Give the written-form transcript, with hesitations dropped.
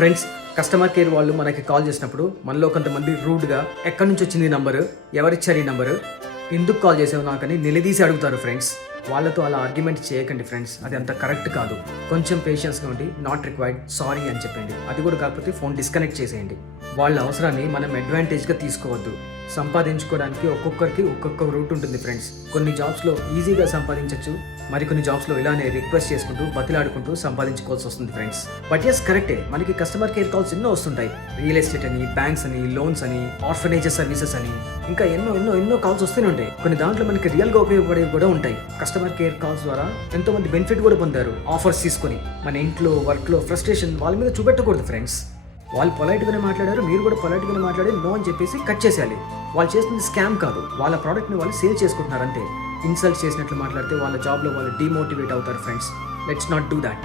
Friends, customer care వాళ్ళు మనకి call చేసినప్పుడు మనలో కొంతమంది రూడ్గా ఎక్కడి నుంచి వచ్చింది ఈ నంబరు, ఎవరిచ్చారు ఈ నంబరు, ఎందుకు కాల్ చేసావు నాకని నిలదీసి అడుగుతారు ఫ్రెండ్స్. వాళ్ళతో అలా ఆర్గ్యుమెంట్ చేయకండి ఫ్రెండ్స్, అది అంత కరెక్ట్ కాదు. కొంచెం పేషెన్స్గా ఉండి నాట్ రిక్వైర్డ్, సారీ అని చెప్పండి. అది కూడా కాకపోతే ఫోన్ డిస్కనెక్ట్ చేసేయండి. వాళ్ళ అవసరాన్ని మనం అడ్వాంటేజ్గా తీసుకోవద్దు. సంపాదించుకోవడానికి ఒక్కొక్కరికి ఒక్కొక్క రూట్ ఉంటుంది ఫ్రెండ్స్. కొన్ని జాబ్స్లో ఈజీగా సంపాదించవచ్చు, మరికొన్ని జాబ్స్లో ఇలానే రిక్వెస్ట్ చేసుకుంటూ బతిలాడుకుంటూ సంపాదించుకోవాల్సి వస్తుంది ఫ్రెండ్స్. బట్ ఎస్ కరెక్టే, మనకి కస్టమర్ కేర్ కాల్స్ ఎన్నో వస్తుంటాయి. రియల్ ఎస్టేట్ అని, బ్యాంక్స్ అని, లోన్స్ అని, ఆర్ఫనేజెస్ సర్వీసెస్ అని, ఇంకా ఎన్నో ఎన్నో ఎన్నో కాల్స్ వస్తూనే ఉంటాయి. కొన్ని దాంట్లో మనకి రియల్గా ఉపయోగపడేవి కూడా ఉంటాయి. కస్టమర్ కేర్ కాల్స్ ద్వారా ఎంతో మంది బెనిఫిట్ కూడా పొందారు ఆఫర్స్ తీసుకొని. మన ఇంట్లో వర్క్లో ఫ్రస్ట్రేషన్ వాళ్ళ మీద చూపెట్టకూడదు ఫ్రెండ్స్. వాళ్ళు పొలైట్గానే మాట్లాడారు, మీరు కూడా పొలైట్గానే మాట్లాడి నో అని చెప్పేసి కట్ చేసేయాలి. వాళ్ళు చేస్తుంది స్కామ్ కాదు, వాళ్ళ ప్రోడక్ట్ని వాళ్ళు సేల్ చేసుకుంటున్నారు అంతే. ఇన్సల్ట్ చేసినట్లు మాట్లాడితే వాళ్ళ జాబ్లో వాళ్ళు డిమోటివేట్ అవుతారు friends. Let's not do that.